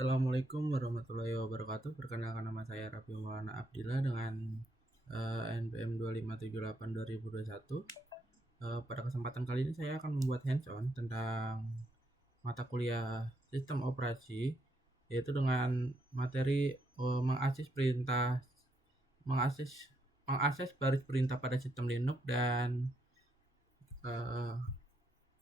Assalamualaikum warahmatullahi wabarakatuh. Perkenalkan, nama saya Raffi Maulana Abdillah dengan NPM 2578/2021. Pada kesempatan kali ini saya akan membuat hands-on tentang mata kuliah sistem operasi, yaitu dengan materi mengakses baris perintah pada sistem Linux dan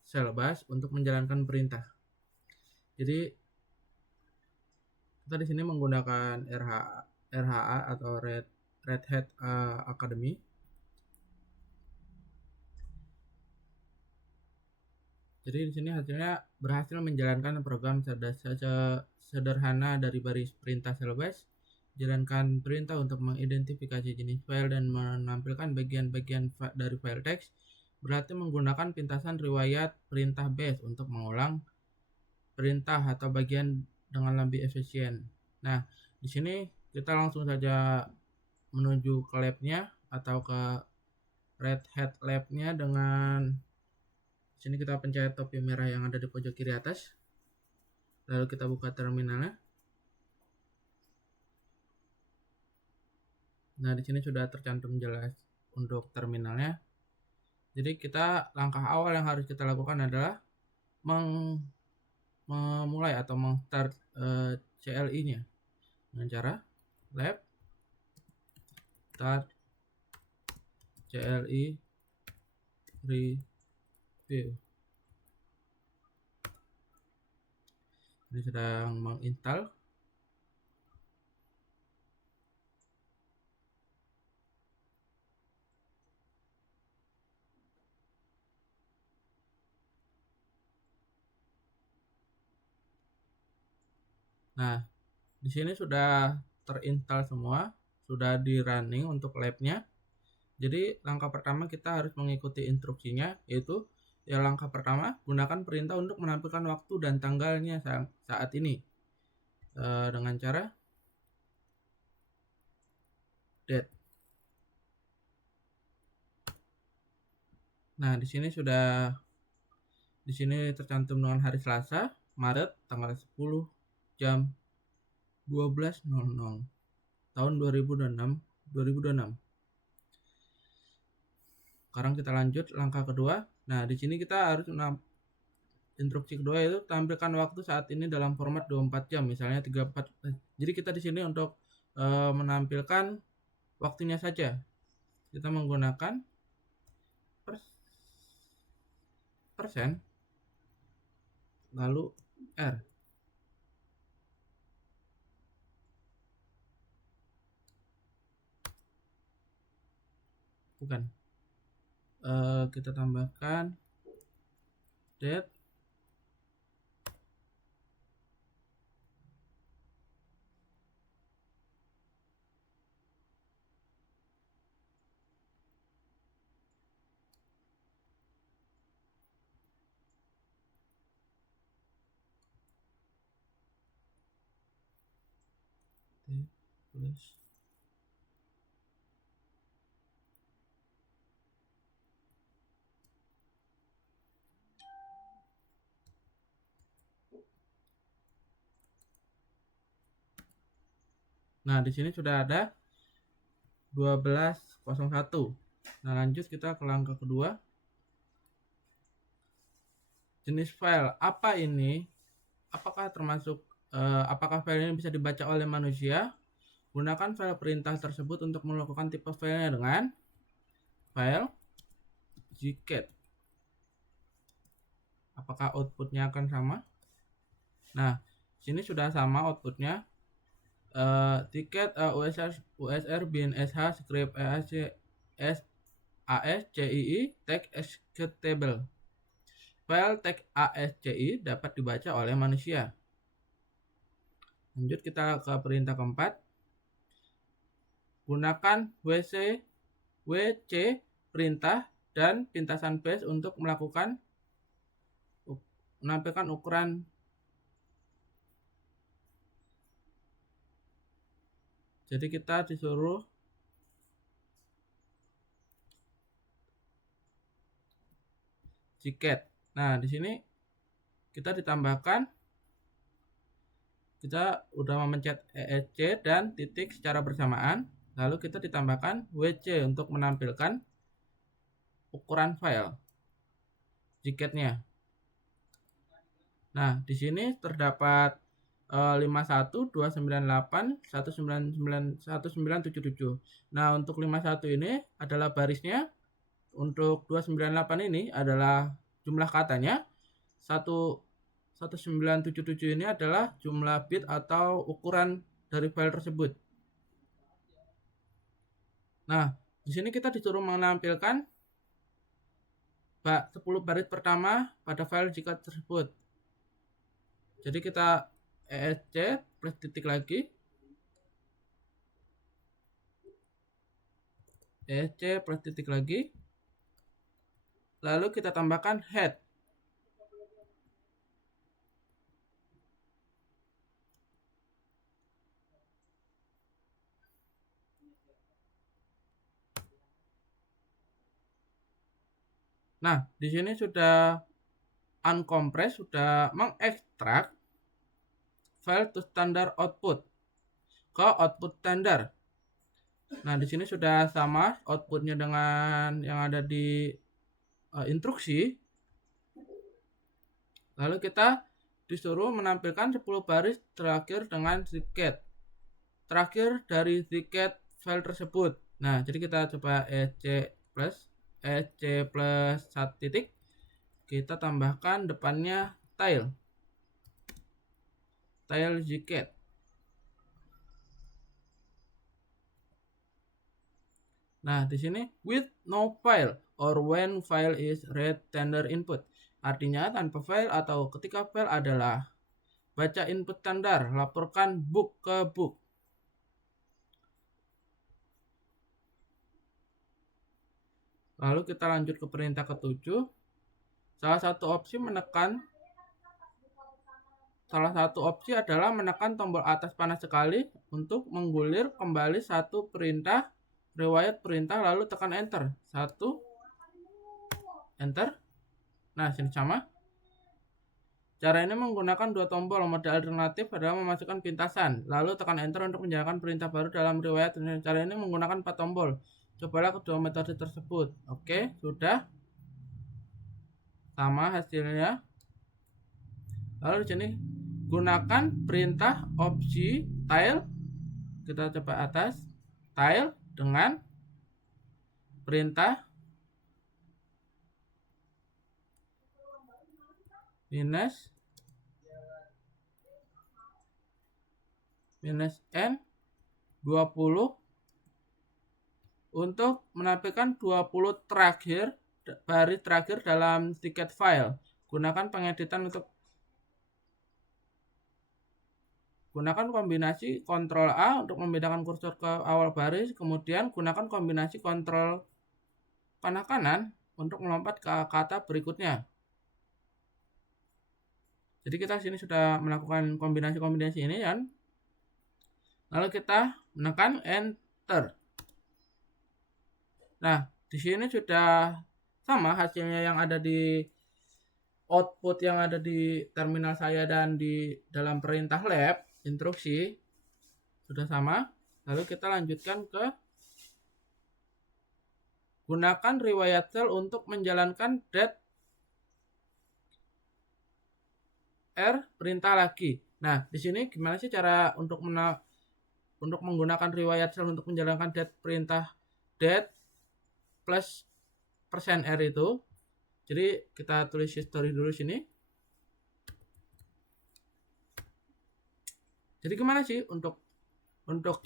shell bash untuk menjalankan perintah. Jadi kita di sini menggunakan RHA atau Red Hat Academy. Jadi di sini hasilnya berhasil menjalankan program sederhana dari baris perintah shell bash, jalankan perintah untuk mengidentifikasi jenis file dan menampilkan bagian-bagian dari file teks, berarti menggunakan pintasan riwayat perintah bash untuk mengulang perintah atau bagian dengan lebih efisien. Nah, di sini kita langsung saja menuju ke labnya atau ke Red Hat Lab-nya dengan sini kita pencet topi merah yang ada di pojok kiri atas. Lalu kita buka terminalnya. Nah, di sini sudah tercantum jelas untuk terminalnya. Jadi langkah awal yang harus kita lakukan adalah memulai atau meng-start CLI-nya dengan cara lab start CLI review. Ini sedang menginstal. Nah, di sini sudah terinstall semua, sudah di running untuk labnya. Jadi langkah pertama kita harus mengikuti instruksinya, yaitu langkah pertama, gunakan perintah untuk menampilkan waktu dan tanggalnya saat ini dengan cara date. Nah, di sini tercantum dengan hari Selasa, Maret, tanggal 10 jam 12.00 tahun 2026. Sekarang kita lanjut langkah kedua. Nah, di sini kita harus instruksi kedua yaitu tampilkan waktu saat ini dalam format 24 jam, misalnya 34. Jadi kita di sini untuk menampilkan waktunya saja. Kita menggunakan persen lalu R. Bukan. Kita tambahkan date plus. Nah, di sini sudah ada 12.01. Nah, lanjut kita ke langkah kedua. Jenis file apa ini? Apakah file ini bisa dibaca oleh manusia? Gunakan file perintah tersebut untuk melakukan tipe filenya dengan file gcat. Apakah outputnya akan sama? Nah, sini sudah sama outputnya. Tiket USR bin SH script ASCII text executable. File teks ASCII dapat dibaca oleh manusia. Lanjut kita ke perintah keempat. Gunakan WC perintah dan pintasan bash untuk menampilkan ukuran. Jadi kita disuruh gcat. Nah, di sini kita kita udah memencet ESC dan titik secara bersamaan, lalu kita ditambahkan WC untuk menampilkan ukuran file jiketnya. Nah, di sini terdapat 51, 298, 199, 1977. Nah, untuk 51 ini adalah barisnya. Untuk 298 ini adalah jumlah katanya. 1977 ini adalah jumlah bit atau ukuran dari file tersebut. Nah, di sini kita disuruh menampilkan 10 baris pertama pada file jiket tersebut. Jadi kita ESC plus titik lagi. ESC plus titik lagi. Lalu kita tambahkan head. Nah, di sini sudah uncompress, sudah mengekstrak file to standard output ke output standar. Nah, di sini sudah sama outputnya dengan yang ada di instruksi. Lalu kita disuruh menampilkan 10 baris terakhir dengan tiket terakhir dari tiket file tersebut. Nah, jadi kita coba ESC plus 1 titik. Kita tambahkan depannya tile jiket. Nah, di sini with no file or when file is read tender input. Artinya tanpa file atau ketika file adalah baca input standar, laporkan book ke book. Lalu kita lanjut ke perintah ke-7. Salah satu opsi adalah menekan tombol atas panas sekali untuk menggulir kembali satu perintah riwayat perintah, lalu tekan enter. 1 enter. Nah, sini sama. Cara ini menggunakan 2 tombol. Mode alternatif adalah memasukkan pintasan, lalu tekan enter untuk menjalankan perintah baru dalam riwayat. Cara ini menggunakan 4 tombol. Cobalah kedua metode tersebut. Oke, sudah. Sama hasilnya. Lalu di sini gunakan perintah opsi tile. Kita coba atas tile dengan perintah minus n 20 untuk menampilkan 20 baris terakhir dalam tiket file. Gunakan kombinasi Ctrl A untuk membedakan kursor ke awal baris, kemudian gunakan kombinasi Ctrl panah kanan untuk melompat ke kata berikutnya. Jadi kita sini sudah melakukan kombinasi ini kan. Lalu kita menekan enter. Nah, di sini sudah sama hasilnya yang ada di output yang ada di terminal saya dan di dalam perintah lab instruksi sudah sama. Lalu kita lanjutkan ke gunakan riwayat sel untuk menjalankan det R perintah lagi. Nah, di sini gimana sih cara untuk menggunakan riwayat sel untuk menjalankan det perintah det plus %R itu. Jadi kita tulis history dulu sini. Jadi gimana sih untuk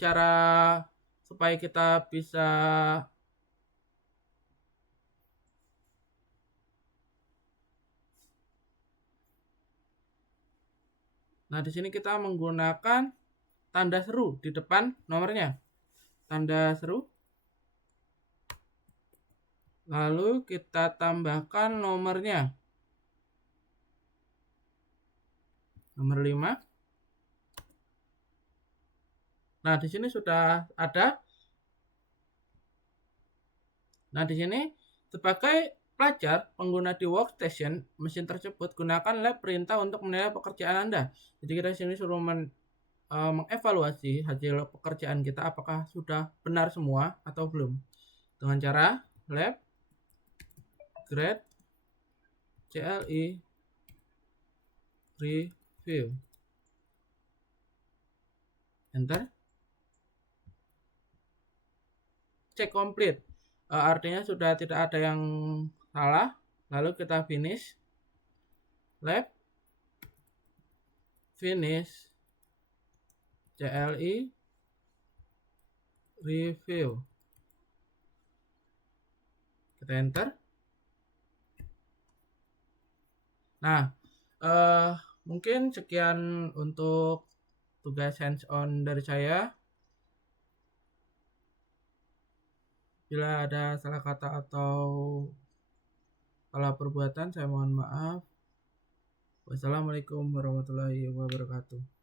cara supaya kita bisa Nah, di sini kita menggunakan tanda seru di depan nomornya. Tanda seru. Lalu kita tambahkan nomornya. Nomor 5. Nah, di sini sudah ada. Nah, di sini sebagai pelajar pengguna di workstation mesin tersebut, gunakan lab perintah untuk menilai pekerjaan Anda. Jadi kita di sini suruh mengevaluasi hasil pekerjaan kita apakah sudah benar semua atau belum dengan cara lab grade CLI review, enter, cek complete. Artinya sudah tidak ada yang salah, lalu kita finish lab finish CLI review, kita enter. Nah, mungkin sekian untuk tugas hands on dari saya. Bila ada salah kata atau salah perbuatan, saya mohon maaf. Wassalamualaikum warahmatullahi wabarakatuh.